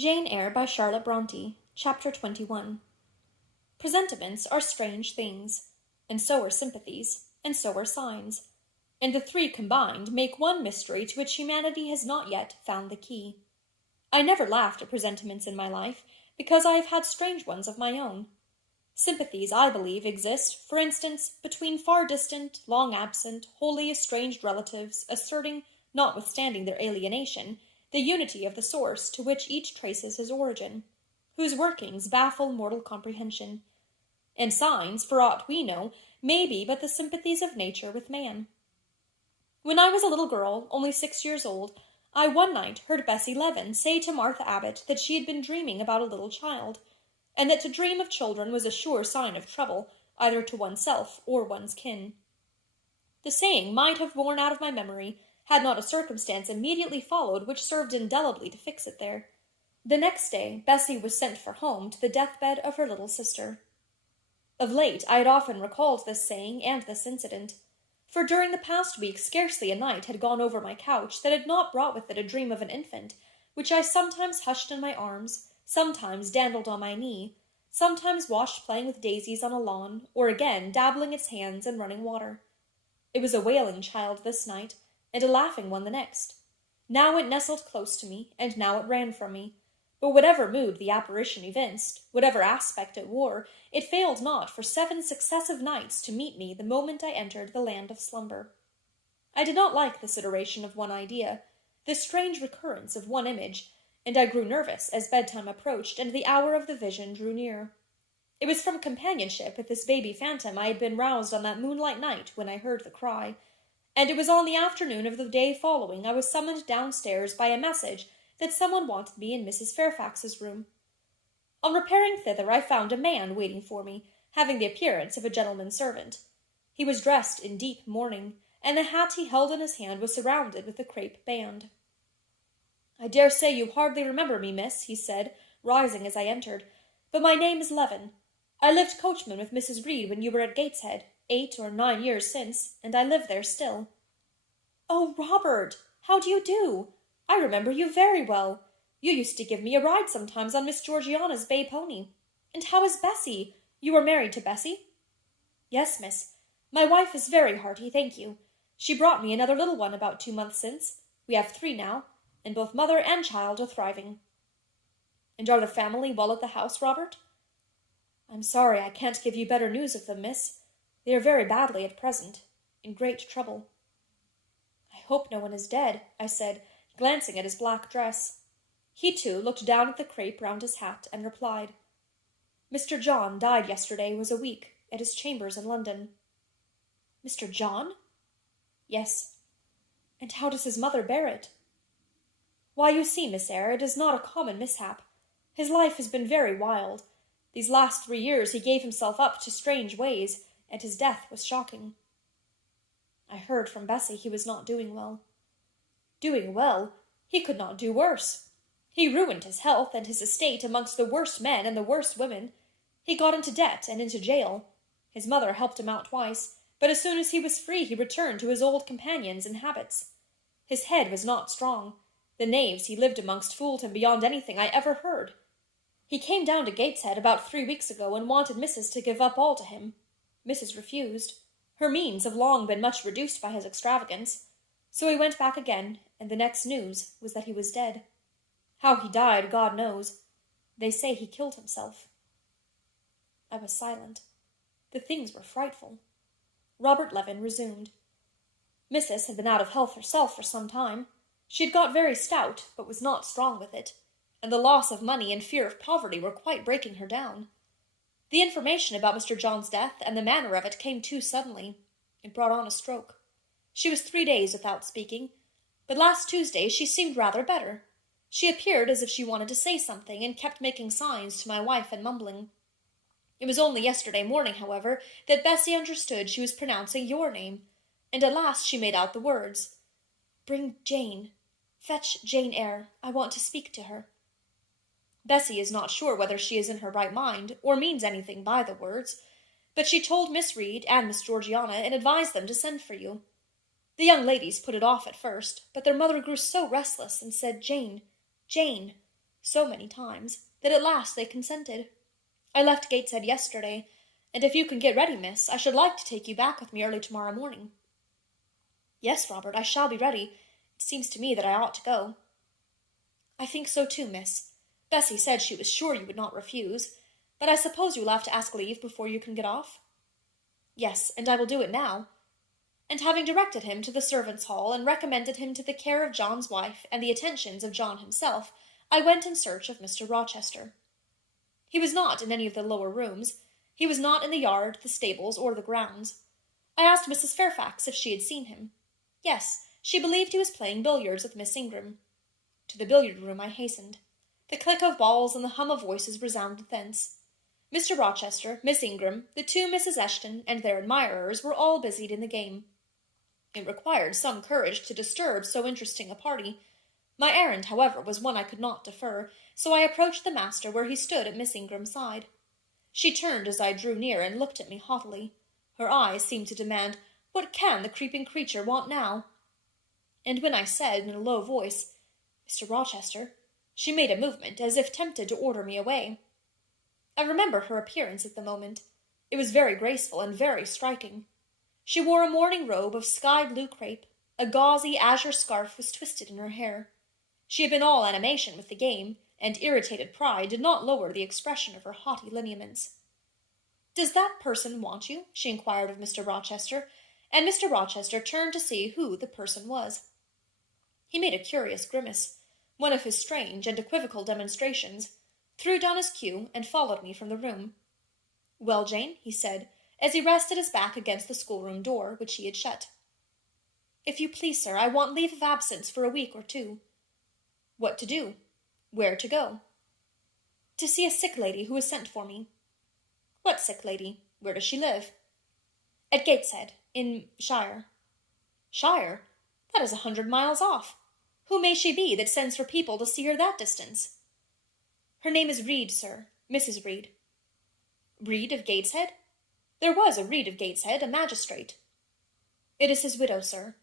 Jane Eyre by Charlotte Bronte, Chapter 21. Presentiments are strange things, and so are sympathies, and so are signs, and the three combined make one mystery to which humanity has not yet found the key. I never laughed at presentiments in my life, because I have had strange ones of my own. Sympathies, I believe, exist, for instance, between far-distant, long-absent, wholly estranged relatives, asserting, notwithstanding their alienation, the unity of the source to which each traces his origin, whose workings baffle mortal comprehension. And signs, for aught we know, may be but the sympathies of nature with man. When I was a little girl, only 6 years old, I one night heard Bessie Leaven say to Martha Abbott that she had been dreaming about a little child, and that to dream of children was a sure sign of trouble, either to oneself or one's kin. The saying might have worn out of my memory, had not a circumstance immediately followed which served indelibly to fix it there. The next day Bessie was sent for home to the deathbed of her little sister. Of late I had often recalled this saying and this incident, for during the past week scarcely a night had gone over my couch that had not brought with it a dream of an infant, which I sometimes hushed in my arms, sometimes dandled on my knee, sometimes watched playing with daisies on a lawn, or again dabbling its hands in running water. It was a wailing child this night, and a laughing one the next. Now it nestled close to me, and now it ran from me. But whatever mood the apparition evinced, whatever aspect it wore, it failed not for 7 successive nights to meet me the moment I entered the land of slumber. I did not like this iteration of one idea, this strange recurrence of one image, and I grew nervous as bedtime approached and the hour of the vision drew near. It was from companionship with this baby phantom I had been roused on that moonlight night when I heard the cry, and it was on the afternoon of the day following I was summoned downstairs by a message that someone wanted me in Mrs. Fairfax's room. On repairing thither I found a man waiting for me, having the appearance of a gentleman's servant. He was dressed in deep mourning, and the hat he held in his hand was surrounded with a crape band. "I dare say you hardly remember me, miss," he said, rising as I entered, "but my name is Leaven. I lived coachman with Mrs. Reed when you were at Gateshead, 8 or 9 years since, and I live there still." "Oh, Robert, how do you do? I remember you very well. You used to give me a ride sometimes on Miss Georgiana's bay pony. And how is Bessie? You are married to Bessie?" "Yes, miss. My wife is very hearty, thank you. She brought me another little one about 2 months since. We have 3 now, and both mother and child are thriving." "And are the family well at the house, Robert?" "I'm sorry I can't give you better news of them, miss. They are very badly at present, in great trouble." "I hope no one is dead," I said, glancing at his black dress. He, too, looked down at the crape round his hat, and replied, "Mr. John died yesterday was a week, at his chambers in London." "Mr. John?" "Yes." "And how does his mother bear it?" "Why, you see, Miss Eyre, it is not a common mishap. His life has been very wild. These last 3 years he gave himself up to strange ways, and his death was shocking." "I heard from Bessie he was not doing well." "Doing well? He could not do worse. He ruined his health and his estate amongst the worst men and the worst women. He got into debt and into jail. His mother helped him out twice, but as soon as he was free he returned to his old companions and habits. His head was not strong. The knaves he lived amongst fooled him beyond anything I ever heard. He came down to Gateshead about 3 weeks ago and wanted Mrs. to give up all to him. Mrs. refused. Her means have long been much reduced by his extravagance. So he went back again, and the next news was that he was dead. How he died, God knows. They say he killed himself." I was silent. The things were frightful. Robert Leaven resumed. "Missus had been out of health herself for some time. She had got very stout, but was not strong with it, and the loss of money and fear of poverty were quite breaking her down. The information about Mr. John's death and the manner of it came too suddenly. It brought on a stroke. She was 3 days without speaking, but last Tuesday she seemed rather better. She appeared as if she wanted to say something, and kept making signs to my wife and mumbling. It was only yesterday morning, however, that Bessie understood she was pronouncing your name, and at last she made out the words, 'Bring Jane. Fetch Jane Eyre. I want to speak to her.' Bessie is not sure whether she is in her right mind, or means anything by the words, but she told Miss Reed and Miss Georgiana and advised them to send for you. The young ladies put it off at first, but their mother grew so restless and said, 'Jane, Jane.' so many times, that at last they consented. I left Gateshead yesterday, and if you can get ready, miss, I should like to take you back with me early tomorrow morning. Yes, Robert, I shall be ready. It seems to me that I ought to go. I think so too, miss. Bessie said she was sure you would not refuse, but I suppose you will have to ask leave before you can get off? Yes, and I will do it now. And having directed him to the servants' hall, and recommended him to the care of John's wife and the attentions of John himself, I went in search of Mr. Rochester. He was not in any of the lower rooms. He was not in the yard, the stables, or the grounds. I asked Mrs. Fairfax if she had seen him. Yes, she believed he was playing billiards with Miss Ingram. To the billiard-room I hastened. The click of balls and the hum of voices resounded thence. Mr. Rochester, Miss Ingram, the two Misses Eshton, and their admirers were all busied in the game. It required some courage to disturb so interesting a party. My errand, however, was one I could not defer, so I approached the master where he stood at Miss Ingram's side. She turned as I drew near and looked at me haughtily. Her eyes seemed to demand, "What can the creeping creature want now?" And when I said in a low voice, "Mr. Rochester," she made a movement as if tempted to order me away. I remember her appearance at the moment. It was very graceful and very striking. She wore a morning robe of sky-blue crepe. A gauzy azure scarf was twisted in her hair. She had been all animation with the game, and irritated pride did not lower the expression of her haughty lineaments. "Does that person want you?" she inquired of Mr. Rochester, and Mr. Rochester turned to see who the person was. He made a curious grimace, one of his strange and equivocal demonstrations, threw down his cue, and followed me from the room. "Well, Jane," he said, as he rested his back against the schoolroom door, which he had shut. "If you please, sir, I want leave of absence for a week or two." "What to do? Where to go?" "To see a sick lady who has sent for me." "What sick lady? Where does she live?" "At Gateshead, in Shire." "Shire? That is 100 miles off. Who may she be that sends for people to see her that distance?" "Her name is Reed, sir, Mrs. Reed." "Reed of Gateshead? There was a Reed of Gateshead, a magistrate." "It is his widow, sir."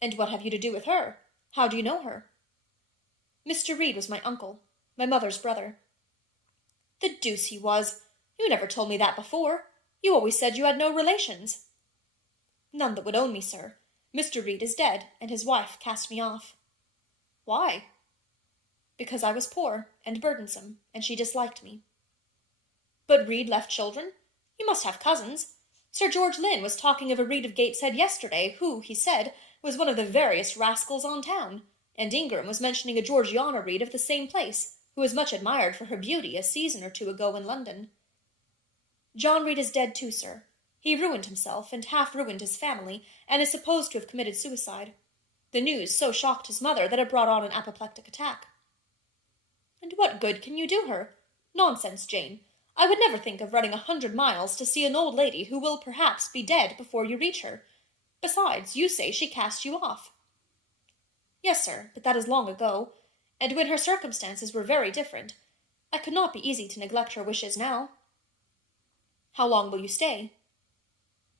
"And what have you to do with her? How do you know her?" "Mr. Reed was my uncle, my mother's brother." "The deuce he was! You never told me that before. You always said you had no relations." "None that would own me, sir. Mr. Reed is dead, and his wife cast me off." "Why?" "Because I was poor and burdensome, and she disliked me." "But Reed left children? You must have cousins. Sir George Lynn was talking of a Reed of Gateshead yesterday, who, he said, was one of the veriest rascals on town, and Ingram was mentioning a Georgiana Reed of the same place, who was much admired for her beauty a season or two ago in London." "John Reed is dead too, sir. He ruined himself, and half ruined his family, and is supposed to have committed suicide. The news so shocked his mother that it brought on an apoplectic attack." "And what good can you do her? Nonsense, Jane. I would never think of running 100 miles to see an old lady who will perhaps be dead before you reach her. Besides, you say she cast you off." "Yes, sir, but that is long ago, and when her circumstances were very different. I could not be easy to neglect her wishes now." "How long will you stay?"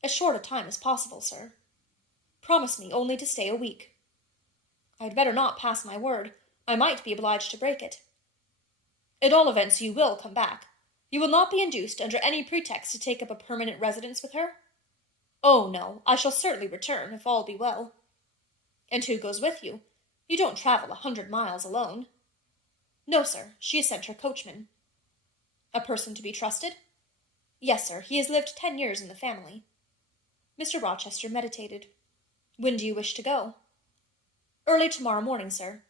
"As short a time as possible, sir." "Promise me only to stay a week." "I had better not pass my word. I might be obliged to break it." "At all events you will come back. You will not be induced under any pretext to take up a permanent residence with her?" "Oh, no, I shall certainly return, if all be well." "And who goes with you? You don't travel 100 miles alone." "No, sir, she has sent her coachman." "A person to be trusted?" "Yes, sir, he has lived 10 years in the family." Mr. Rochester meditated. "When do you wish to go?" "Early tomorrow morning, sir."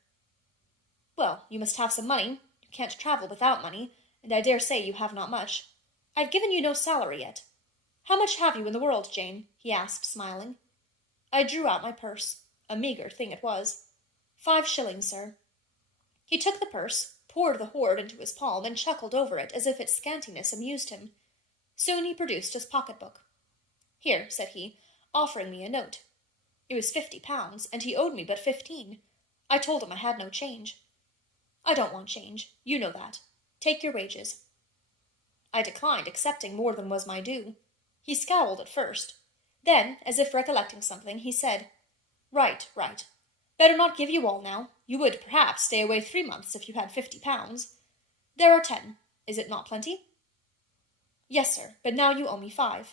"Well, you must have some money. You can't travel without money, and I dare say you have not much. I've given you no salary yet. How much have you in the world, Jane?" he asked, smiling. I drew out my purse. A meagre thing it was. 5 shillings, sir." He took the purse, poured the hoard into his palm, and chuckled over it as if its scantiness amused him. Soon he produced his pocket-book. "Here," said he, offering me a note. It was £50, and he owed me but 15. I told him I had no change. "I don't want change. You know that. Take your wages." I declined accepting more than was my due. He scowled at first. Then, as if recollecting something, he said, Right. Better not give you all now. You would, perhaps, stay away 3 months if you had 50 pounds. There are 10. Is it not plenty? Yes, sir, but now you owe me 5.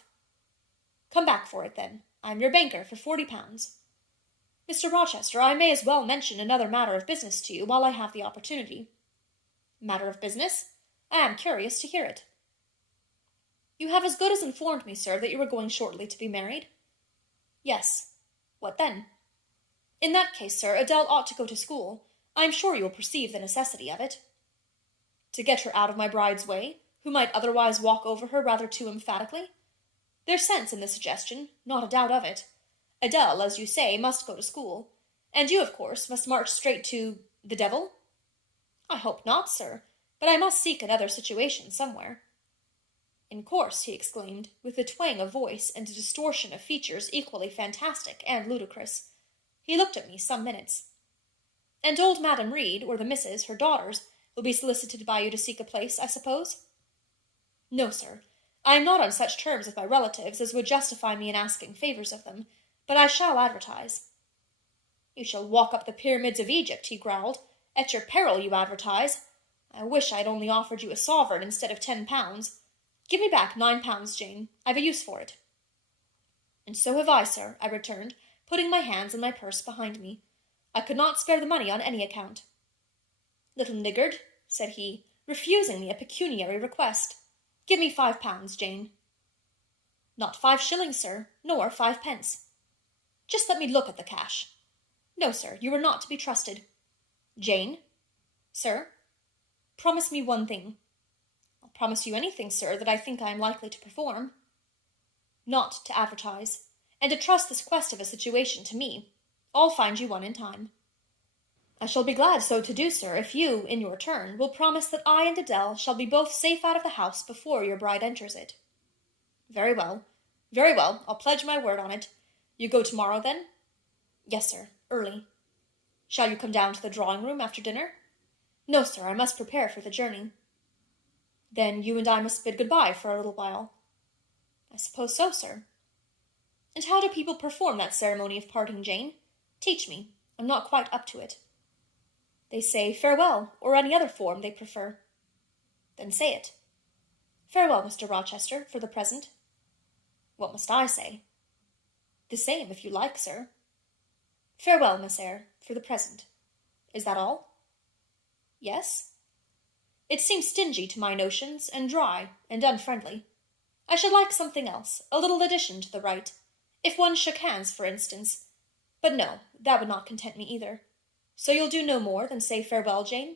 Come back for it, then. I am your banker for 40 pounds. Mr. Rochester, I may as well mention another matter of business to you while I have the opportunity. Matter of business? I am curious to hear it. You have as good as informed me, sir, that you are going shortly to be married. Yes. What then? In that case, sir, Adele ought to go to school. I am sure you will perceive the necessity of it. To get her out of my bride's way, who might otherwise walk over her rather too emphatically? There's sense in the suggestion, not a doubt of it. Adele, as you say, must go to school, and you, of course, must march straight to the devil? I hope not, sir, but I must seek another situation somewhere. In course, he exclaimed, with a twang of voice and a distortion of features equally fantastic and ludicrous. He looked at me some minutes. And old Madam Reed, or the misses, her daughters, will be solicited by you to seek a place, I suppose? No, sir. I am not on such terms with my relatives as would justify me in asking favours of them, but I shall advertise. You shall walk up the pyramids of Egypt, he growled. At your peril you advertise. I wish I had only offered you a sovereign instead of 10 pounds. Give me back 9 pounds, Jane. I've a use for it. And so have I, sir, I returned, putting my hands in my purse behind me. I could not spare the money on any account. Little niggard, said he, refusing me a pecuniary request. Give me 5 pounds, Jane. Not 5 shillings, sir, nor 5 pence. Just let me look at the cash. No, sir, you are not to be trusted. Jane? Sir? Promise me one thing. I'll promise you anything, sir, that I think I am likely to perform. Not to advertise, and to trust this quest of a situation to me. I'll find you one in time. I shall be glad so to do, sir, if you, in your turn, will promise that I and Adele shall be both safe out of the house before your bride enters it. Very well. Very well, I'll pledge my word on it. You go tomorrow, then? Yes, sir, early. Shall you come down to the drawing-room after dinner? No, sir, I must prepare for the journey. Then you and I must bid good-bye for a little while. I suppose so, sir. And how do people perform that ceremony of parting, Jane? Teach me. I'm not quite up to it. They say farewell, or any other form they prefer. Then say it. Farewell, Mr. Rochester, for the present. What must I say? The same, if you like, sir. Farewell, Miss Eyre, for the present. Is that all? Yes? It seems stingy to my notions, and dry, and unfriendly. I should like something else, a little addition to the rite. If one shook hands, for instance. But no, that would not content me either. So you'll do no more than say farewell, Jane?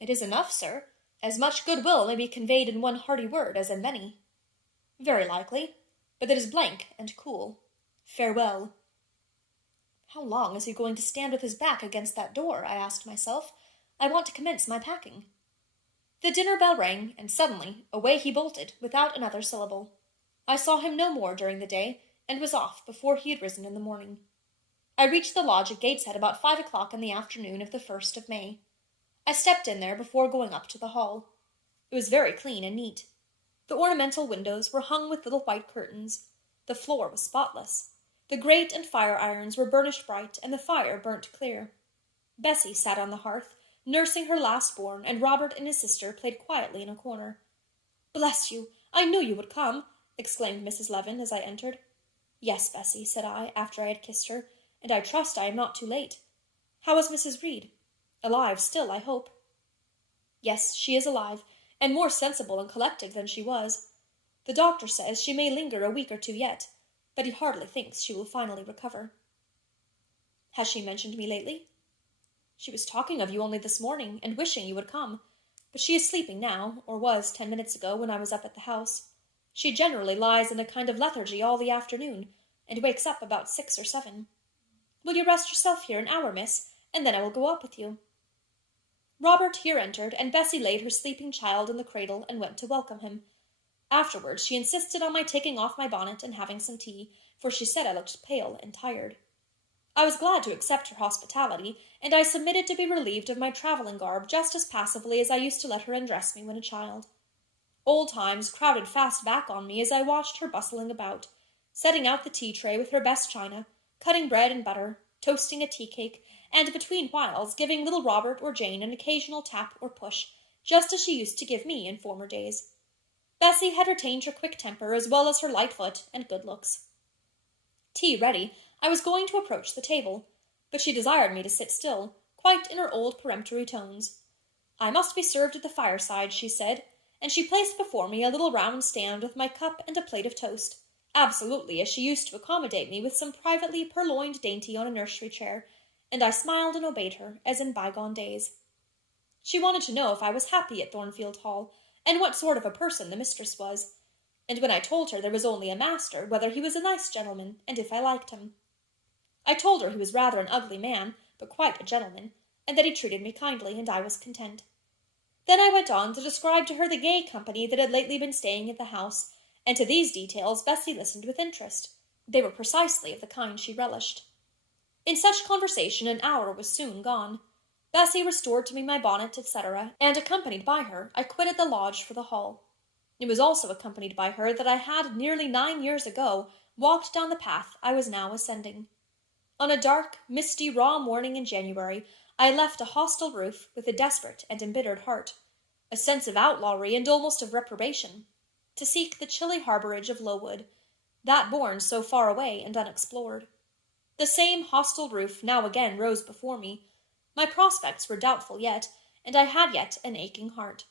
It is enough, sir. As much goodwill may be conveyed in one hearty word as in many. Very likely, but it is blank and cool. Farewell. How long is he going to stand with his back against that door? I asked myself. I want to commence my packing. The dinner bell rang, and suddenly away he bolted, without another syllable. I saw him no more during the day, and was off before he had risen in the morning. I reached the lodge at Gateshead about 5 o'clock in the afternoon of the 1st of May. I stepped in there before going up to the hall. It was very clean and neat. The ornamental windows were hung with little white curtains. The floor was spotless. The grate and fire irons were burnished bright, and the fire burnt clear. Bessie sat on the hearth, nursing her last-born, and Robert and his sister played quietly in a corner. "Bless you! I knew you would come!" exclaimed Mrs. Levin as I entered. "Yes, Bessie," said I, after I had kissed her, "and I trust I am not too late. How is Mrs. Reed? Alive still, I hope." "Yes, she is alive, and more sensible and collected than she was. The doctor says she may linger a week or 2 yet, but he hardly thinks she will finally recover." "Has she mentioned me lately?" "She was talking of you only this morning, and wishing you would come, but she is sleeping now, or was 10 minutes ago when I was up at the house. She generally lies in a kind of lethargy all the afternoon, and wakes up about 6 or 7. Will you rest yourself here an hour, miss, and then I will go up with you?" Robert here entered, and Bessie laid her sleeping child in the cradle and went to welcome him. Afterwards she insisted on my taking off my bonnet and having some tea, for she said I looked pale and tired. I was glad to accept her hospitality, and I submitted to be relieved of my travelling garb just as passively as I used to let her undress me when a child. Old times crowded fast back on me as I watched her bustling about, setting out the tea-tray with her best china, cutting bread and butter, toasting a tea-cake, and between whiles giving little Robert or Jane an occasional tap or push, just as she used to give me in former days. Bessie had retained her quick temper as well as her light foot and good looks. Tea ready, I was going to approach the table, but she desired me to sit still, quite in her old peremptory tones. I must be served at the fireside, she said, and she placed before me a little round stand with my cup and a plate of toast, absolutely as she used to accommodate me with some privately purloined dainty on a nursery chair, and I smiled and obeyed her, as in bygone days. She wanted to know if I was happy at Thornfield Hall, and what sort of a person the mistress was, and when I told her there was only a master, whether he was a nice gentleman, and if I liked him. I told her he was rather an ugly man, but quite a gentleman, and that he treated me kindly, and I was content. Then I went on to describe to her the gay company that had lately been staying at the house, and to these details Bessie listened with interest. They were precisely of the kind she relished. In such conversation an hour was soon gone. Bessie restored to me my bonnet, etc., and accompanied by her, I quitted the lodge for the hall. It was also accompanied by her that I had, nearly 9 years ago, walked down the path I was now ascending. On a dark, misty, raw morning in January, I left a hostel roof with a desperate and embittered heart, a sense of outlawry and almost of reprobation, to seek the chilly harbourage of Lowood, that bourne so far away and unexplored. The same hostel roof now again rose before me. My prospects were doubtful yet, and I had yet an aching heart.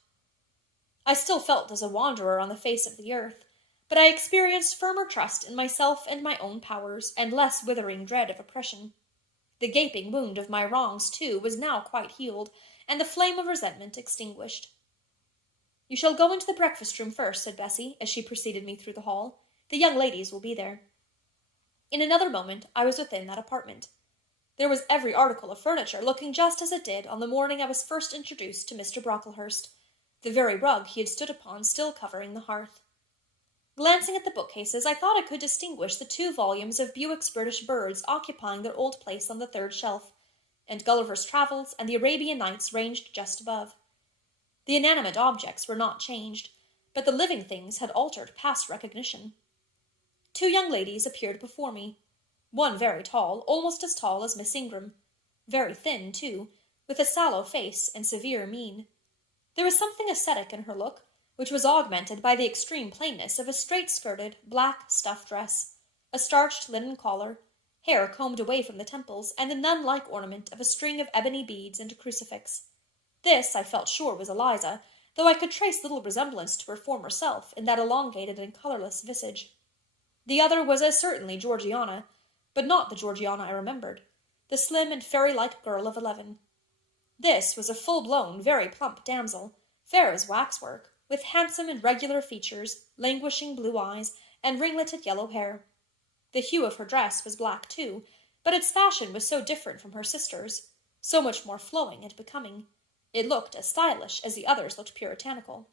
I still felt as a wanderer on the face of the earth, but I experienced firmer trust in myself and my own powers, and less withering dread of oppression. The gaping wound of my wrongs, too, was now quite healed, and the flame of resentment extinguished. "You shall go into the breakfast-room first," said Bessie, as she preceded me through the hall. "The young ladies will be there." In another moment I was within that apartment. There was every article of furniture looking just as it did on the morning I was first introduced to Mr. Brocklehurst, the very rug he had stood upon still covering the hearth. Glancing at the bookcases, I thought I could distinguish the 2 volumes of Bewick's British Birds occupying their old place on the 3rd shelf, and Gulliver's Travels and the Arabian Nights ranged just above. The inanimate objects were not changed, but the living things had altered past recognition. 2 young ladies appeared before me, one very tall, almost as tall as Miss Ingram, very thin, too, with a sallow face and severe mien. There was something ascetic in her look, which was augmented by the extreme plainness of a straight-skirted, black stuff dress, a starched linen collar, hair combed away from the temples, and the nun-like ornament of a string of ebony beads and a crucifix. This, I felt sure, was Eliza, though I could trace little resemblance to her former self in that elongated and colourless visage. The other was as certainly Georgiana, but not the Georgiana I remembered, the slim and fairy-like girl of 11. This was a full-blown, very plump damsel, fair as waxwork, with handsome and regular features, languishing blue eyes, and ringleted yellow hair. The hue of her dress was black too, but its fashion was so different from her sister's, so much more flowing and becoming. It looked as stylish as the others looked puritanical.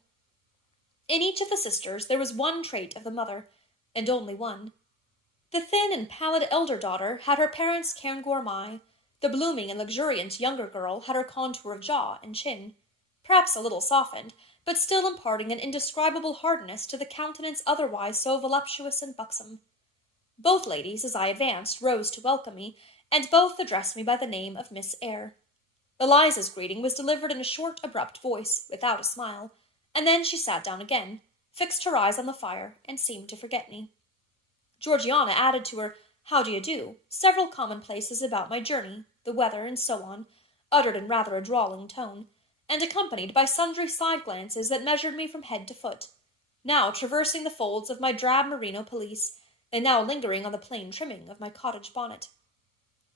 In each of the sisters there was one trait of the mother, and only one. The thin and pallid elder daughter had her parents' Cairngorm, the blooming and luxuriant younger girl had her contour of jaw and chin, perhaps a little softened, but still imparting an indescribable hardness to the countenance otherwise so voluptuous and buxom. Both ladies, as I advanced, rose to welcome me, and both addressed me by the name of Miss Eyre. Eliza's greeting was delivered in a short, abrupt voice, without a smile, and then she sat down again, fixed her eyes on the fire, and seemed to forget me. Georgiana added to her "How do you do?" several commonplaces about my journey, the weather, and so on, uttered in rather a drawling tone, and accompanied by sundry side glances that measured me from head to foot, now traversing the folds of my drab merino pelisse, and now lingering on the plain trimming of my cottage bonnet.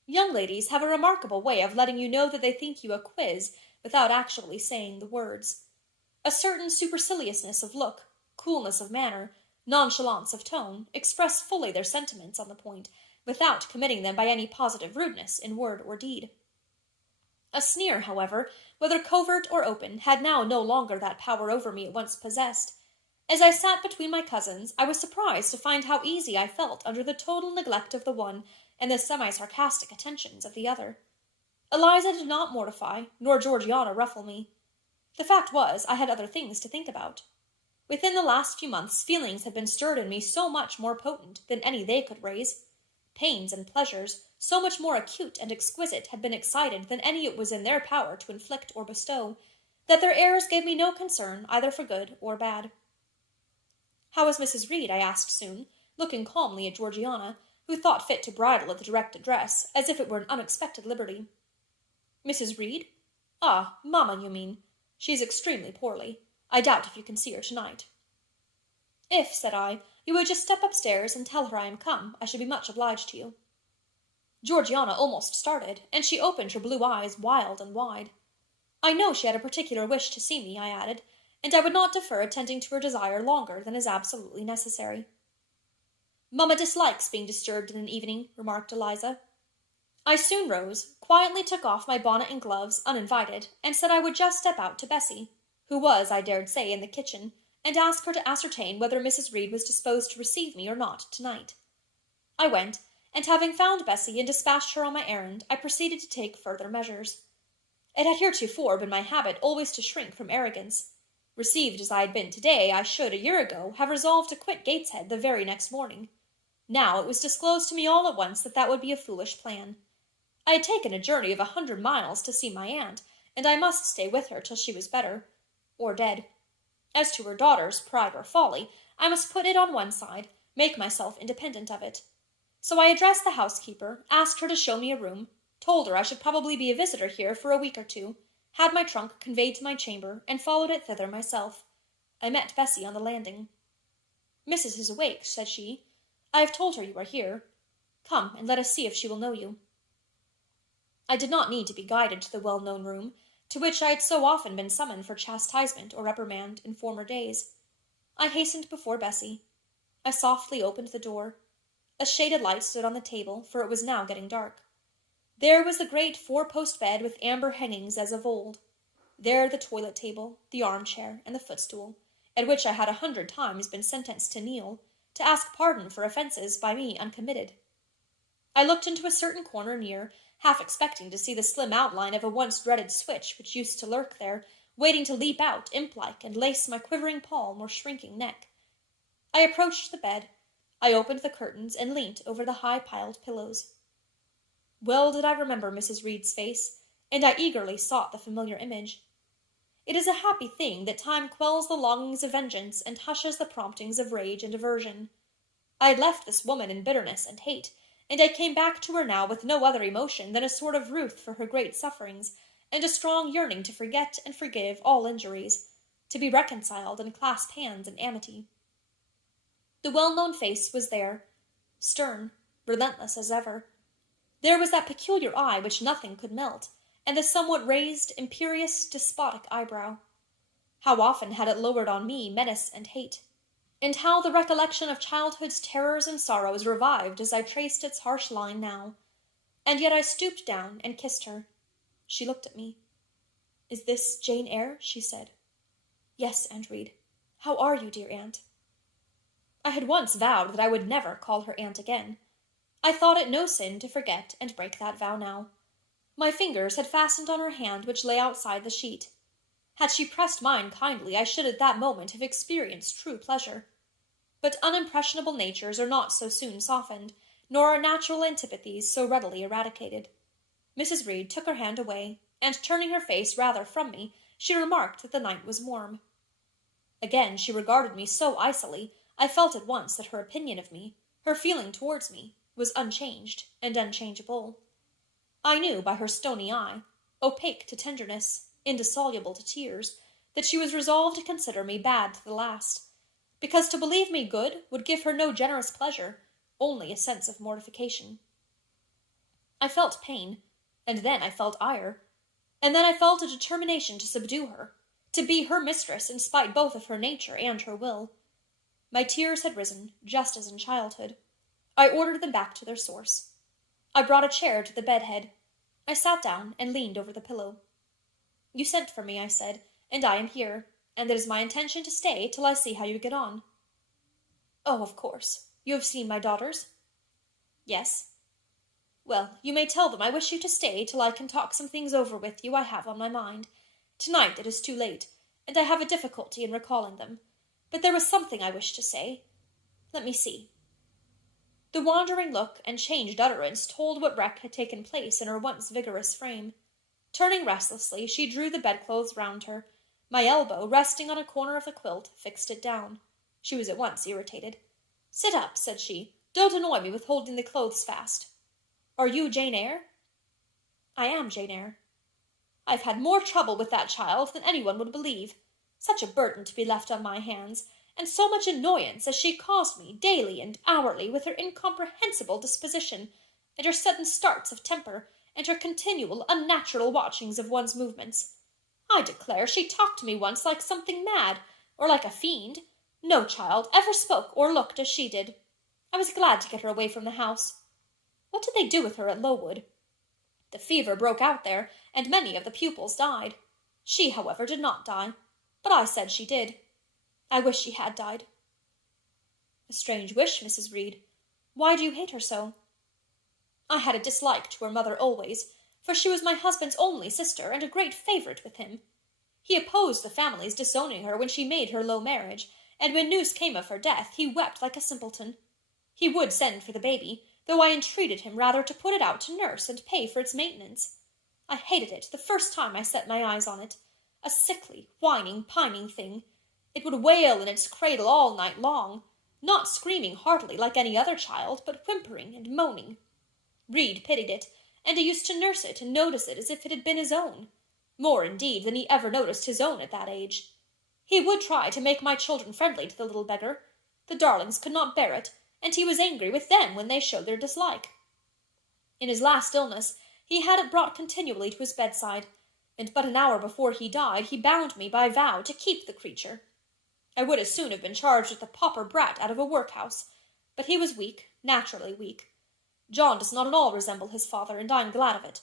Young ladies have a remarkable way of letting you know that they think you a quiz without actually saying the words. A certain superciliousness of look, coolness of manner, nonchalance of tone, express fully their sentiments on the point, without committing them by any positive rudeness in word or deed. A sneer, however, whether covert or open, had now no longer that power over me it once possessed. As I sat between my cousins, I was surprised to find how easy I felt under the total neglect of the one and the semi-sarcastic attentions of the other. Eliza did not mortify, nor Georgiana ruffle me. The fact was, I had other things to think about. Within the last few months, feelings had been stirred in me so much more potent than any they could raise. Pains and pleasures, so much more acute and exquisite, had been excited than any it was in their power to inflict or bestow, that their airs gave me no concern either for good or bad. "How is Mrs. Reed?" I asked soon, looking calmly at Georgiana, who thought fit to bridle at the direct address, as if it were an unexpected liberty. "Mrs. Reed? Ah, mamma, you mean. She is extremely poorly. I doubt if you can see her tonight." "If," said I, "you would just step upstairs and tell her I am come, I should be much obliged to you." Georgiana almost started, and she opened her blue eyes wild and wide. I know she had a particular wish to see me, I added, and I would not defer attending to her desire longer than is absolutely necessary. "Mamma dislikes being disturbed in an evening," remarked Eliza. I soon rose, quietly took off my bonnet and gloves, uninvited, and said I would just step out to Bessie, who was, I dared say, in the kitchen, and ask her to ascertain whether Mrs. Reed was disposed to receive me or not tonight. I went, and having found Bessie and dispatched her on my errand, I proceeded to take further measures. It had heretofore been my habit always to shrink from arrogance. Received as I had been today, I should, a year ago, have resolved to quit Gateshead the very next morning. Now it was disclosed to me all at once that would be a foolish plan. I had taken a journey of 100 miles to see my aunt, and I must stay with her till she was better, or dead. As to her daughter's pride or folly, I must put it on one side, make myself independent of it. So I addressed the housekeeper, asked her to show me a room, told her I should probably be a visitor here for a week or two, had my trunk conveyed to my chamber, and followed it thither myself. I met Bessie on the landing. "Missus is awake," said she. "I have told her you are here. Come, and let us see if she will know you." I did not need to be guided to the well-known room, to which I had so often been summoned for chastisement or reprimand in former days. I hastened before Bessie. I softly opened the door. A shaded light stood on the table, for it was now getting dark. There was the great four-post bed with amber hangings as of old. There the toilet table, the armchair, and the footstool, at which I had 100 times been sentenced to kneel, to ask pardon for offences by me uncommitted. I looked into a certain corner near, half expecting to see the slim outline of a once-dreaded switch which used to lurk there, waiting to leap out, imp-like, and lace my quivering palm or shrinking neck. I approached the bed. I opened the curtains and leant over the high-piled pillows. Well did I remember Mrs. Reed's face, and I eagerly sought the familiar image. It is a happy thing that time quells the longings of vengeance and hushes the promptings of rage and aversion. I had left this woman in bitterness and hate, and I came back to her now with no other emotion than a sort of ruth for her great sufferings, and a strong yearning to forget and forgive all injuries, to be reconciled and clasp hands in amity. The well-known face was there, stern, relentless as ever. There was that peculiar eye which nothing could melt, and the somewhat raised, imperious, despotic eyebrow. How often had it lowered on me menace and hate, and how the recollection of childhood's terrors and sorrows revived as I traced its harsh line now. And yet I stooped down and kissed her. She looked at me. "Is this Jane Eyre?" she said. "Yes, Aunt Reed. How are you, dear aunt?" I had once vowed that I would never call her aunt again. I thought it no sin to forget and break that vow now. My fingers had fastened on her hand which lay outside the sheet. Had she pressed mine kindly, I should at that moment have experienced true pleasure. But unimpressionable natures are not so soon softened, nor are natural antipathies so readily eradicated. Mrs. Reed took her hand away, and turning her face rather from me, she remarked that the night was warm. Again she regarded me so icily, I felt at once that her opinion of me, her feeling towards me, was unchanged and unchangeable. I knew by her stony eye, opaque to tenderness, indissoluble to tears, that she was resolved to consider me bad to the last, because to believe me good would give her no generous pleasure, only a sense of mortification. I felt pain, and then I felt ire, and then I felt a determination to subdue her, to be her mistress in spite both of her nature and her will. My tears had risen, just as in childhood. I ordered them back to their source. I brought a chair to the bed-head. I sat down and leaned over the pillow. "You sent for me," I said, "and I am here, and it is my intention to stay till I see how you get on." "Oh, of course. You have seen my daughters?" "Yes." "Well, you may tell them I wish you to stay till I can talk some things over with you I have on my mind. Tonight it is too late, and I have a difficulty in recalling them. But there was something I wished to say. Let me see. The wandering look and changed utterance told what wreck had taken place in her once vigorous frame. Turning restlessly, she drew the bedclothes round her. My elbow, resting on a corner of the quilt, fixed it down. She was at once irritated. "Sit up," said she. "Don't annoy me with holding the clothes fast." "Are you Jane Eyre?" "I am Jane Eyre." "I've had more trouble with that child than anyone would believe. Such a burden to be left on my hands, and so much annoyance as she caused me daily and hourly with her incomprehensible disposition, and her sudden starts of temper, and her continual unnatural watchings of one's movements. I declare she talked to me once like something mad, or like a fiend. No child ever spoke or looked as she did. I was glad to get her away from the house. What did they do with her at Lowood? The fever broke out there, and many of the pupils died. She, however, did not die, but I said she did. I wish she had died." "A strange wish, Mrs. Reed. Why do you hate her so?" "I had a dislike to her mother always, for she was my husband's only sister, and a great favourite with him. He opposed the family's disowning her when she made her low marriage, and when news came of her death, he wept like a simpleton. He would send for the baby, though I entreated him rather to put it out to nurse and pay for its maintenance. I hated it the first time I set my eyes on it. A sickly, whining, pining thing. It would wail in its cradle all night long, not screaming heartily like any other child, but whimpering and moaning. Reed pitied it, and he used to nurse it and notice it as if it had been his own, more indeed than he ever noticed his own at that age. He would try to make my children friendly to the little beggar. The darlings could not bear it, and he was angry with them when they showed their dislike. In his last illness he had it brought continually to his bedside, and but an hour before he died he bound me by vow to keep the creature. I would as soon have been charged with a pauper brat out of a workhouse, but he was weak, naturally weak. John does not at all resemble his father, and I am glad of it.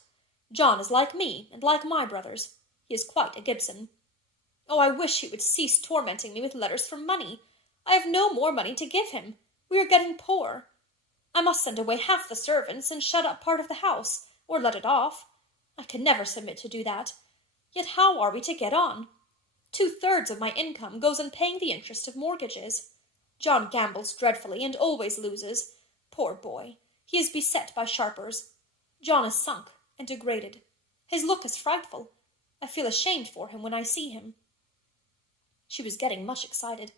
John is like me, and like my brothers. He is quite a Gibson. Oh, I wish he would cease tormenting me with letters for money. I have no more money to give him. We are getting poor. I must send away half the servants and shut up part of the house, or let it off. I can never submit to do that. Yet how are we to get on? 2/3 of my income goes in paying the interest of mortgages. John gambles dreadfully and always loses. Poor boy, he is beset by sharpers. John is sunk and degraded. His look is frightful. I feel ashamed for him when I see him." She was getting much excited.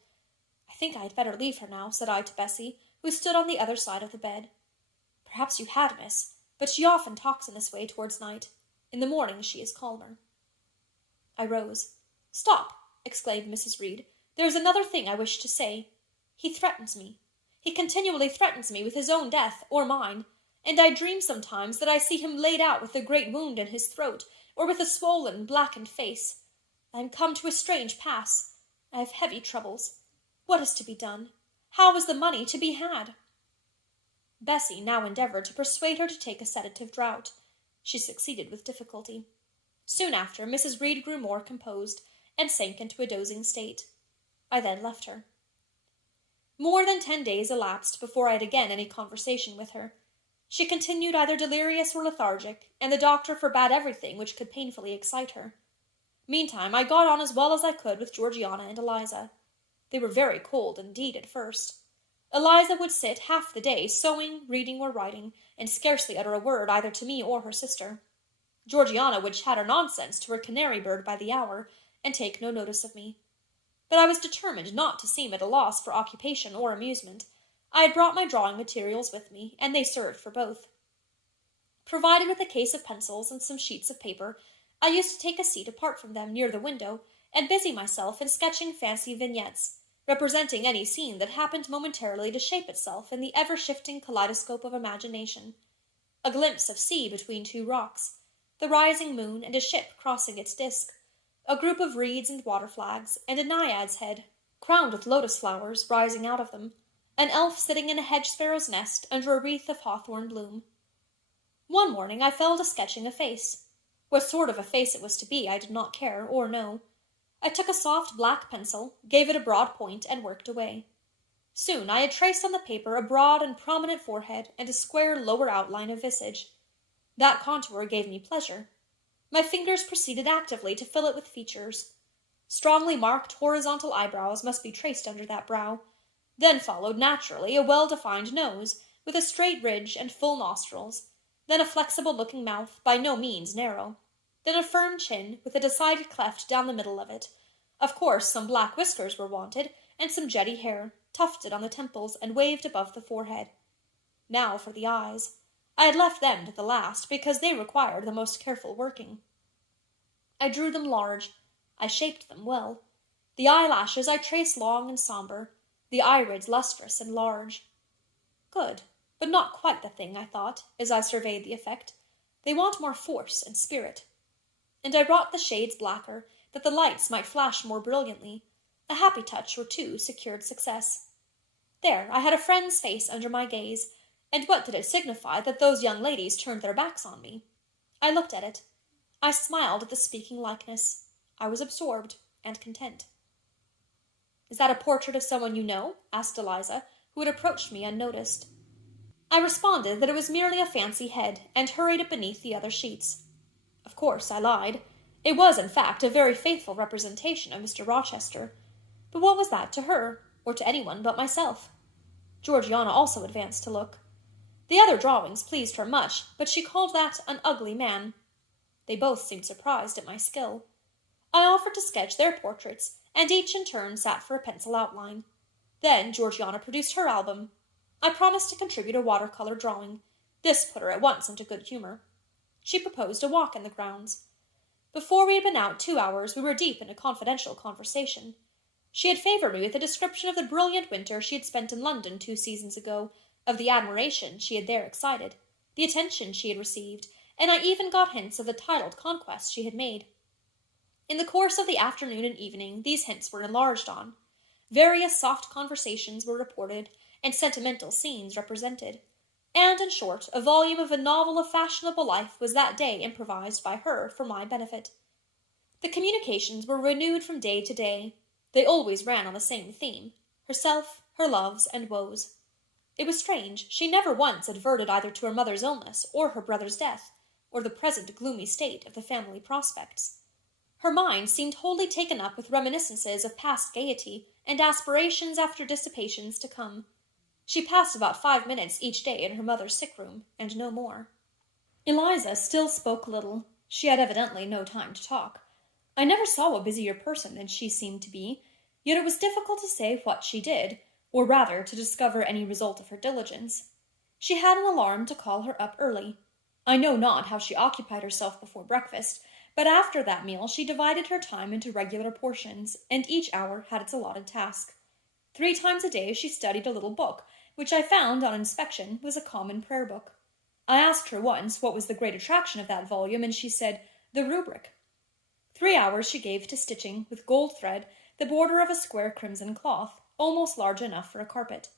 "I think I had better leave her now," said I to Bessie, who stood on the other side of the bed. "Perhaps you had, miss, but she often talks in this way towards night. In the morning she is calmer." I rose. "Stop!" exclaimed Mrs. Reed. "There is another thing I wish to say. He threatens me. He continually threatens me with his own death, or mine, and I dream sometimes that I see him laid out with a great wound in his throat, or with a swollen, blackened face. I am come to a strange pass. I have heavy troubles. What is to be done? How is the money to be had?" Bessie now endeavoured to persuade her to take a sedative draught. She succeeded with difficulty. Soon after, Mrs. Reed grew more composed, and sank into a dozing state. I then left her. More than 10 days elapsed before I had again any conversation with her. She continued either delirious or lethargic, and the doctor forbade everything which could painfully excite her. Meantime, I got on as well as I could with Georgiana and Eliza. They were very cold indeed at first. Eliza would sit half the day sewing, reading, or writing, and scarcely utter a word either to me or her sister. Georgiana would chatter nonsense to her canary bird by the hour, and take no notice of me. But I was determined not to seem at a loss for occupation or amusement. I had brought my drawing materials with me, and they served for both. Provided with a case of pencils and some sheets of paper, I used to take a seat apart from them near the window, and busy myself in sketching fancy vignettes, representing any scene that happened momentarily to shape itself in the ever-shifting kaleidoscope of imagination. A glimpse of sea between two rocks, the rising moon and a ship crossing its disk, a group of reeds and water flags, and a naiad's head, crowned with lotus flowers, rising out of them, an elf sitting in a hedge-sparrow's nest under a wreath of hawthorn bloom. One morning I fell to sketching a face. What sort of a face it was to be I did not care or know. I took a soft black pencil, gave it a broad point, and worked away. Soon I had traced on the paper a broad and prominent forehead and a square lower outline of visage. That contour gave me pleasure. My fingers proceeded actively to fill it with features. Strongly marked horizontal eyebrows must be traced under that brow. Then followed naturally a well-defined nose, with a straight ridge and full nostrils, then a flexible-looking mouth, by no means narrow, then a firm chin with a decided cleft down the middle of it. Of course, some black whiskers were wanted, and some jetty hair, tufted on the temples and waved above the forehead. Now for the eyes. I had left them to the last, because they required the most careful working. I drew them large. I shaped them well. The eyelashes I traced long and sombre, the irids lustrous and large. Good, but not quite the thing, I thought, as I surveyed the effect. They want more force and spirit. And I brought the shades blacker, that the lights might flash more brilliantly. A happy touch or two secured success. There, I had a friend's face under my gaze, and what did it signify that those young ladies turned their backs on me? I looked at it. I smiled at the speaking likeness. I was absorbed and content. "Is that a portrait of someone you know?" asked Eliza, who had approached me unnoticed. I responded that it was merely a fancy head, and hurried it beneath the other sheets. Of course, I lied. It was, in fact, a very faithful representation of Mr. Rochester. But what was that to her, or to anyone but myself? Georgiana also advanced to look. The other drawings pleased her much, but she called that an ugly man. They both seemed surprised at my skill. I offered to sketch their portraits, and each in turn sat for a pencil outline. Then Georgiana produced her album. I promised to contribute a watercolor drawing. This put her at once into good humor. She proposed a walk in the grounds. Before we had been out 2 hours, we were deep in a confidential conversation. She had favored me with a description of the brilliant winter she had spent in London 2 seasons ago, of the admiration she had there excited, the attention she had received, and I even got hints of the titled conquests she had made. In the course of the afternoon and evening, these hints were enlarged on. Various soft conversations were reported, and sentimental scenes represented. And, in short, a volume of a novel of fashionable life was that day improvised by her for my benefit. The communications were renewed from day to day. They always ran on the same theme: herself, her loves, and woes. It was strange, she never once adverted either to her mother's illness, or her brother's death, or the present gloomy state of the family prospects. Her mind seemed wholly taken up with reminiscences of past gaiety, and aspirations after dissipations to come. She passed about 5 minutes each day in her mother's sick room, and no more. Eliza still spoke little. She had evidently no time to talk. I never saw a busier person than she seemed to be, yet it was difficult to say what she did, or rather to discover any result of her diligence. She had an alarm to call her up early. I know not how she occupied herself before breakfast, but after that meal she divided her time into regular portions, and each hour had its allotted task. 3 times a day she studied a little book, which I found, on inspection, was a common prayer book. I asked her once what was the great attraction of that volume, and she said, "The rubric." 3 hours she gave to stitching, with gold thread, the border of a square crimson cloth, almost large enough for a carpet.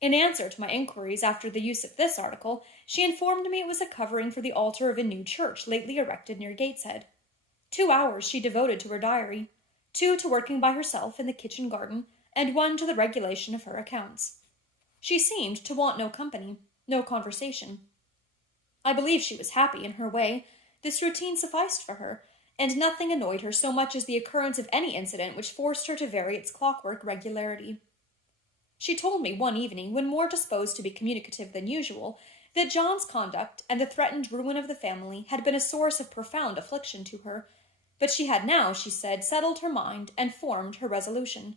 In answer to my inquiries after the use of this article, she informed me it was a covering for the altar of a new church lately erected near Gateshead. 2 hours she devoted to her diary, 2 to working by herself in the kitchen garden, and 1 to the regulation of her accounts. She seemed to want no company, no conversation. I believe she was happy in her way. This routine sufficed for her, and nothing annoyed her so much as the occurrence of any incident which forced her to vary its clockwork regularity. She told me one evening, when more disposed to be communicative than usual, that John's conduct and the threatened ruin of the family had been a source of profound affliction to her, but she had now, she said, settled her mind and formed her resolution.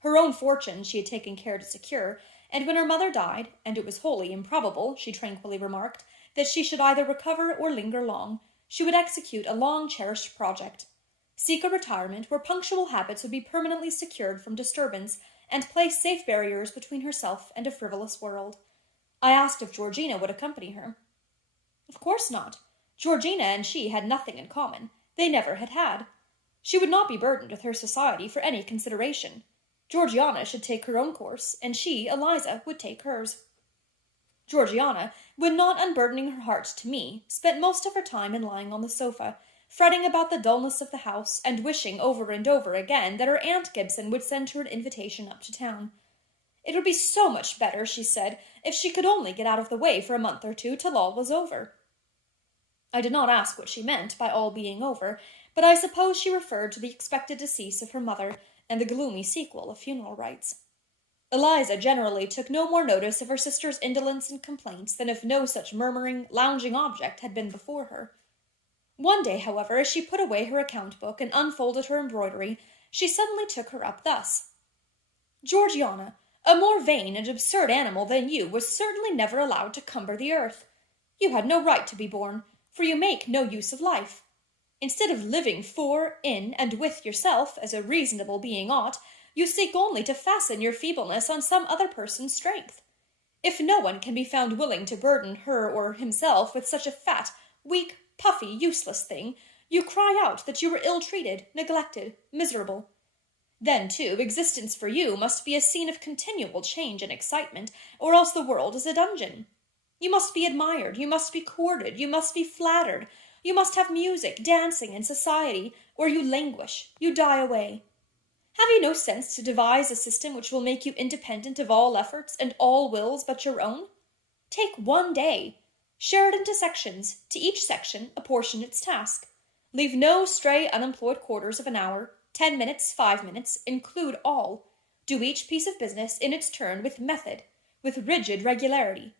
Her own fortune she had taken care to secure, and when her mother died, and it was wholly improbable, she tranquilly remarked, that she should either recover or linger long, she would execute a long-cherished project, seek a retirement where punctual habits would be permanently secured from disturbance, and place safe barriers between herself and a frivolous world. I asked if Georgina would accompany her. Of course not. Georgina and she had nothing in common. They never had had. She would not be burdened with her society for any consideration. Georgiana should take her own course, and she, Eliza, would take hers. Georgiana, when not unburdening her heart to me, spent most of her time in lying on the sofa, fretting about the dullness of the house, and wishing over and over again that her Aunt Gibson would send her an invitation up to town. It would be so much better, she said, if she could only get out of the way for a month or 2 till all was over. I did not ask what she meant by all being over, but I suppose she referred to the expected decease of her mother and the gloomy sequel of funeral rites. Eliza generally took no more notice of her sister's indolence and complaints than if no such murmuring, lounging object had been before her. One day, however, as she put away her account-book and unfolded her embroidery, she suddenly took her up thus: "Georgiana, a more vain and absurd animal than you was certainly never allowed to cumber the earth. You had no right to be born, for you make no use of life. Instead of living for, in, and with yourself, as a reasonable being ought, you seek only to fasten your feebleness on some other person's strength. If no one can be found willing to burden her or himself with such a fat, weak, puffy, useless thing, you cry out that you were ill-treated, neglected, miserable. Then, too, existence for you must be a scene of continual change and excitement, or else the world is a dungeon. You must be admired, you must be courted, you must be flattered, you must have music, dancing, and society, or you languish, you die away. Have you no sense to devise a system which will make you independent of all efforts and all wills but your own? Take one day, share it into sections, to each section apportion its task. Leave no stray unemployed quarters of an hour, 10 minutes, 5 minutes, include all. Do each piece of business in its turn with method, with rigid regularity.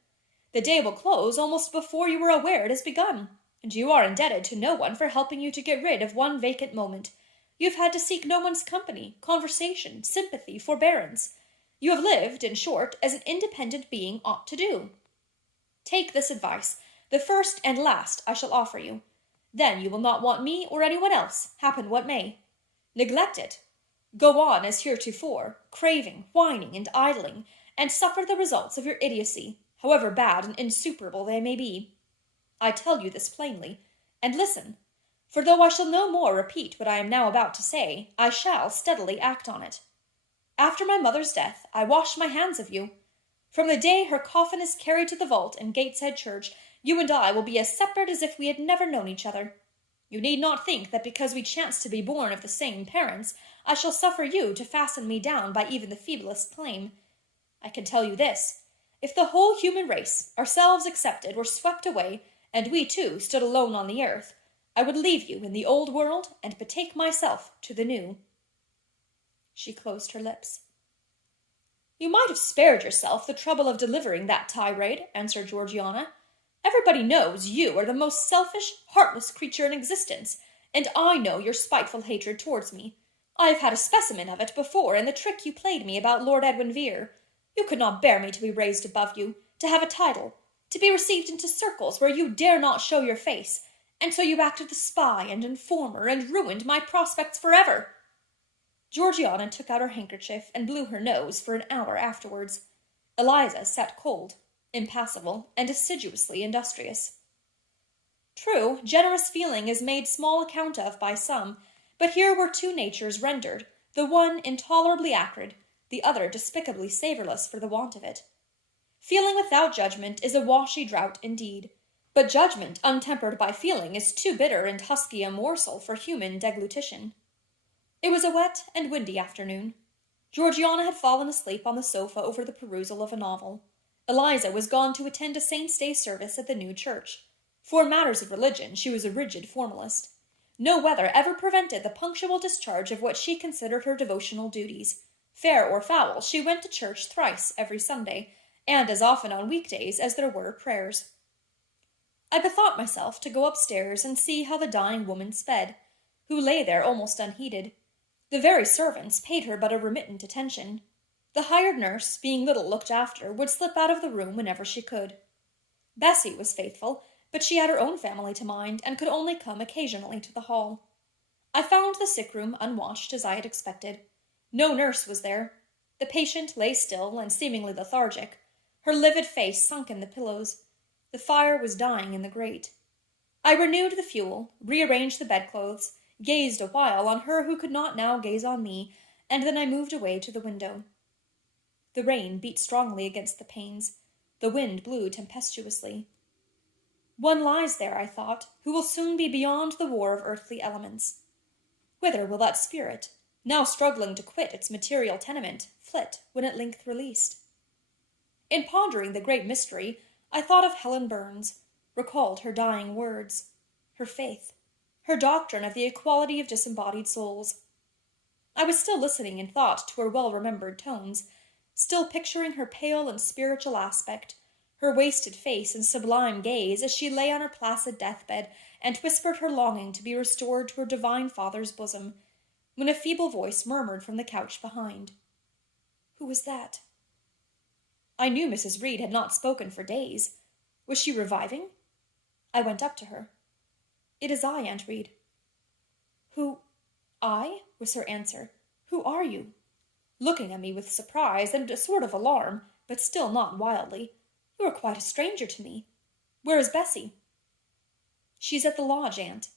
The day will close almost before you are aware it has begun, and you are indebted to no one for helping you to get rid of one vacant moment. You have had to seek no one's company, conversation, sympathy, forbearance. You have lived, in short, as an independent being ought to do. Take this advice, the first and last I shall offer you. Then you will not want me or anyone else, happen what may. Neglect it. Go on as heretofore, craving, whining, and idling, and suffer the results of your idiocy, however bad and insuperable they may be. I tell you this plainly, and listen, for though I shall no more repeat what I am now about to say, I shall steadily act on it. After my mother's death, I wash my hands of you. From the day her coffin is carried to the vault in Gateshead Church, you and I will be as separate as if we had never known each other. You need not think that because we chance to be born of the same parents, I shall suffer you to fasten me down by even the feeblest claim. I can tell you this, if the whole human race, ourselves excepted, were swept away, and we too stood alone on the earth, I would leave you in the old world and betake myself to the new." She closed her lips. "You might have spared yourself the trouble of delivering that tirade," answered Georgiana. "Everybody knows you are the most selfish, heartless creature in existence, and I know your spiteful hatred towards me. I have had a specimen of it before in the trick you played me about Lord Edwin Vere. You could not bear me to be raised above you, to have a title, to be received into circles where you dare not show your face, and so you acted the spy and informer and ruined my prospects forever." Georgiana took out her handkerchief and blew her nose for an hour afterwards. Eliza sat cold, impassible, and assiduously industrious. True, generous feeling is made small account of by some, but here were two natures rendered, the one intolerably acrid, the other despicably savourless for the want of it. Feeling without judgment is a washy draught indeed, but judgment untempered by feeling is too bitter and husky a morsel for human deglutition. It was a wet and windy afternoon. Georgiana had fallen asleep on the sofa over the perusal of a novel. Eliza was gone to attend a saint's day service at the new church. For matters of religion she was a rigid formalist. No weather ever prevented the punctual discharge of what she considered her devotional duties. Fair or foul, she went to church thrice every Sunday, and as often on weekdays as there were prayers. I bethought myself to go upstairs and see how the dying woman sped, who lay there almost unheeded. The very servants paid her but a remittent attention. The hired nurse, being little looked after, would slip out of the room whenever she could. Bessie was faithful, but she had her own family to mind, and could only come occasionally to the hall. I found the sick-room unwatched, as I had expected. No nurse was there. The patient lay still and seemingly lethargic, her livid face sunk in the pillows. The fire was dying in the grate. I renewed the fuel, rearranged the bedclothes, gazed a while on her who could not now gaze on me, and then I moved away to the window. The rain beat strongly against the panes. The wind blew tempestuously. One lies there, I thought, who will soon be beyond the war of earthly elements. Whither will that spirit, now struggling to quit its material tenement, flit when at length released? In pondering the great mystery, I thought of Helen Burns, recalled her dying words, her faith, her doctrine of the equality of disembodied souls. I was still listening in thought to her well-remembered tones. still picturing her pale and spiritual aspect, her wasted face and sublime gaze as she lay on her placid deathbed and whispered her longing to be restored to her divine father's bosom, when a feeble voice murmured from the couch behind, "Who was that?" I knew Mrs. Reed had not spoken for days. Was she reviving? I went up to her. "It is I, Aunt Reed." "Who? I?" was her answer. "Who are you?" Looking at me with surprise and a sort of alarm, but still not wildly. "You are quite a stranger to me. Where is Bessie?" "She's at the lodge, Aunt."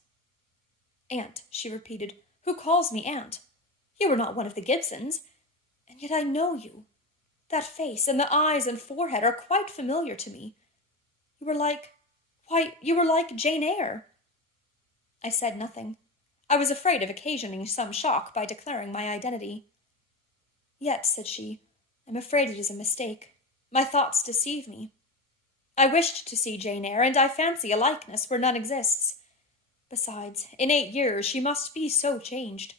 "Aunt," she repeated. "Who calls me aunt? You are not one of the Gibsons. And yet I know you. That face and the eyes and forehead are quite familiar to me. You were you were like Jane Eyre." I said nothing. I was afraid of occasioning some shock by declaring my identity. "Yet," said she, "I'm afraid it is a mistake. My thoughts deceive me. I wished to see Jane Eyre, and I fancy a likeness where none exists. Besides, in 8 years she must be so changed."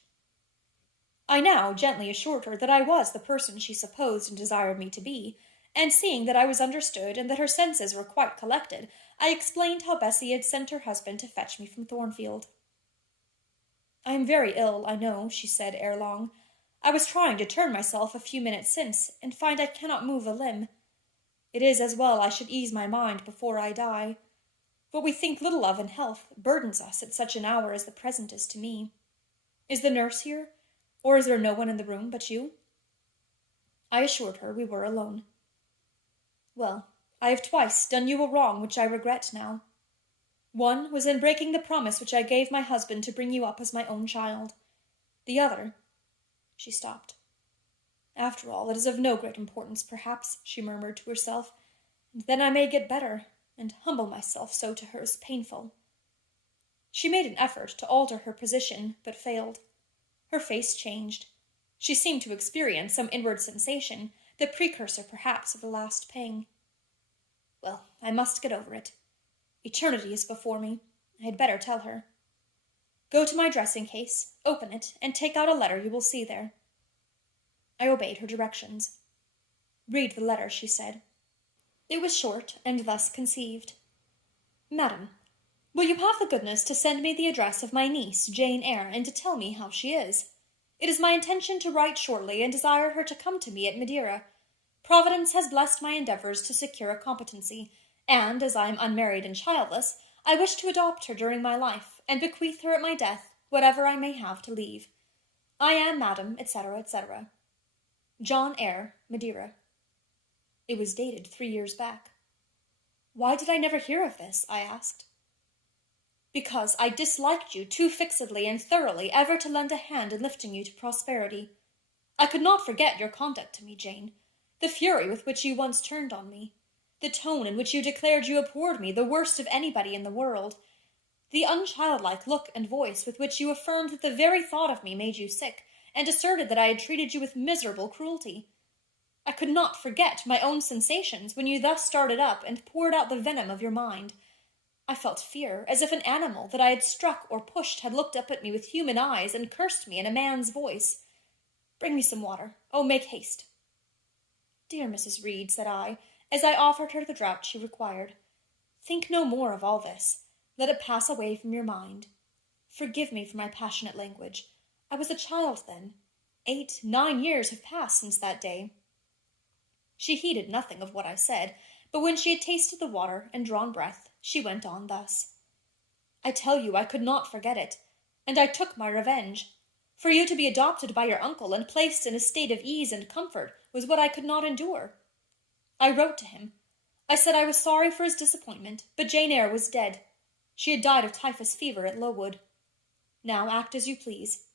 I now gently assured her that I was the person she supposed and desired me to be, and seeing that I was understood and that her senses were quite collected, I explained how Bessie had sent her husband to fetch me from Thornfield. "I am very ill, I know," she said ere long. "I was trying to turn myself a few minutes since, and find I cannot move a limb. It is as well I should ease my mind before I die. What we think little of in health burdens us at such an hour as the present is to me. Is the nurse here? Or is there no one in the room but you?" I assured her we were alone. "Well, I have twice done you a wrong which I regret now. One was in breaking the promise which I gave my husband to bring you up as my own child. The other—" She stopped. "After all, it is of no great importance, perhaps," she murmured to herself, "and then I may get better, and humble myself so to her is painful." She made an effort to alter her position, but failed. Her face changed. She seemed to experience some inward sensation, the precursor perhaps of the last pang. "Well, I must get over it. Eternity is before me. I had better tell her. Go to my dressing-case, open it, and take out a letter you will see there." I obeyed her directions. "Read the letter," she said. It was short, and thus conceived. "Madam, will you have the goodness to send me the address of my niece, Jane Eyre, and to tell me how she is? It is my intention to write shortly, and desire her to come to me at Madeira. Providence has blessed my endeavours to secure a competency, and, as I am unmarried and childless, I wish to adopt her during my life, and bequeath her at my death whatever I may have to leave. I am, madam, etc., etc. John Eyre, Madeira." It was dated 3 years back. "Why did I never hear of this?" I asked. "Because I disliked you too fixedly and thoroughly ever to lend a hand in lifting you to prosperity. I could not forget your conduct to me, Jane, the fury with which you once turned on me, the tone in which you declared you abhorred me, the worst of anybody in the world, the unchildlike look and voice with which you affirmed that the very thought of me made you sick, and asserted that I had treated you with miserable cruelty. I could not forget my own sensations when you thus started up and poured out the venom of your mind. I felt fear, as if an animal that I had struck or pushed had looked up at me with human eyes and cursed me in a man's voice. Bring me some water. Oh, make haste." "Dear Mrs. Reed," said I, as I offered her the draught she required, "think no more of all this. Let it pass away from your mind. Forgive me for my passionate language. I was a child then. 8, 9 years have passed since that day." She heeded nothing of what I said, but when she had tasted the water and drawn breath, she went on thus. "I tell you I could not forget it, and I took my revenge. For you to be adopted by your uncle and placed in a state of ease and comfort was what I could not endure. I wrote to him. I said I was sorry for his disappointment, but Jane Eyre was dead. She had died of typhus fever at Lowood. Now act as you please.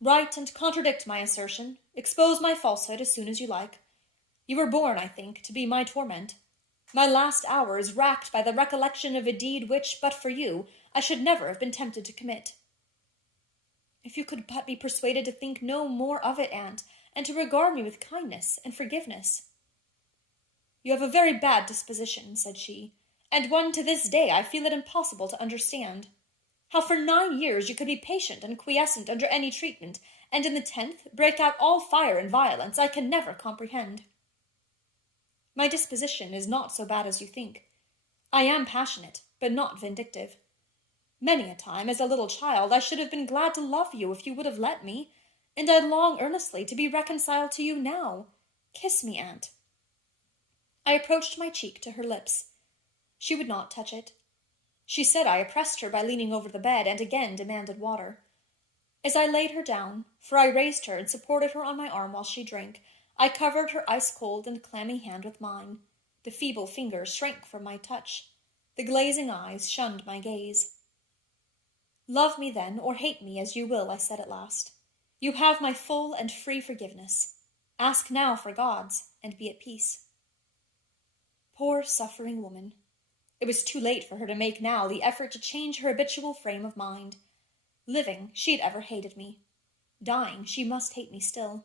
Write and contradict my assertion, expose my falsehood as soon as you like. You were born, I think, to be my torment. My last hour is racked by the recollection of a deed which, but for you, I should never have been tempted to commit. If you could but be persuaded to think no more of it, aunt, and to regard me with kindness and forgiveness." "You have a very bad disposition," said she, "and one to this day I feel it impossible to understand. How for 9 years you could be patient and quiescent under any treatment, and in the 10th break out all fire and violence, I can never comprehend." My disposition is not so bad as you think. I am passionate, but not vindictive. Many a time, as a little child, I should have been glad to love you if you would have let me, and I long earnestly to be reconciled to you now. Kiss me, aunt. I approached my cheek to her lips. She would not touch it. She said I oppressed her by leaning over the bed, and again demanded water. As I laid her down, for I raised her and supported her on my arm while she drank, I covered her ice-cold and clammy hand with mine. The feeble fingers shrank from my touch. The glazing eyes shunned my gaze. Love me then, or hate me as you will, I said at last. You have my full and free forgiveness. Ask now for God's, and be at peace. Poor suffering woman. It was too late for her to make now the effort to change her habitual frame of mind. Living, she had ever hated me. Dying, she must hate me still.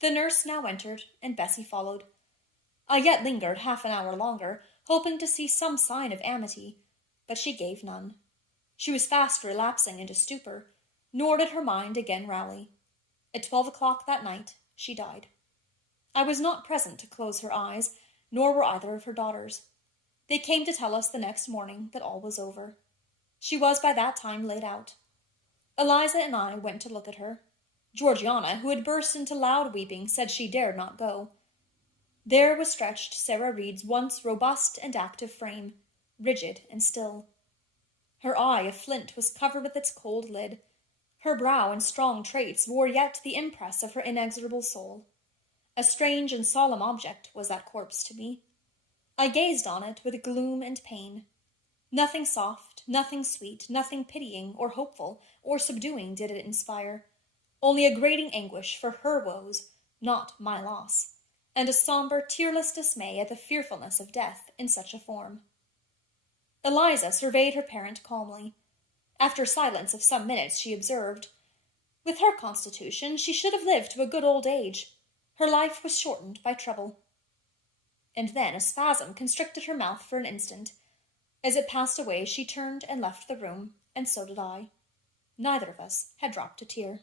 The nurse now entered, and Bessie followed. I yet lingered half an hour longer, hoping to see some sign of amity, but she gave none. She was fast relapsing into stupor, nor did her mind again rally. At 12 o'clock that night, she died. I was not present to close her eyes, nor were either of her daughters. They came to tell us the next morning that all was over. She was by that time laid out. Eliza and I went to look at her. Georgiana, who had burst into loud weeping, said she dared not go. There was stretched Sarah Reed's once robust and active frame, rigid and still. Her eye of flint was covered with its cold lid. Her brow and strong traits wore yet the impress of her inexorable soul. A strange and solemn object was that corpse to me. I gazed on it with gloom and pain. Nothing soft, nothing sweet, nothing pitying or hopeful or subduing did it inspire. Only a grating anguish for her woes, not my loss, and a sombre, tearless dismay at the fearfulness of death in such a form. Eliza surveyed her parent calmly. After a silence of some minutes, she observed, "With her constitution, she should have lived to a good old age. Her life was shortened by trouble." And then a spasm constricted her mouth for an instant. As it passed away, she turned and left the room, and so did I. Neither of us had dropped a tear.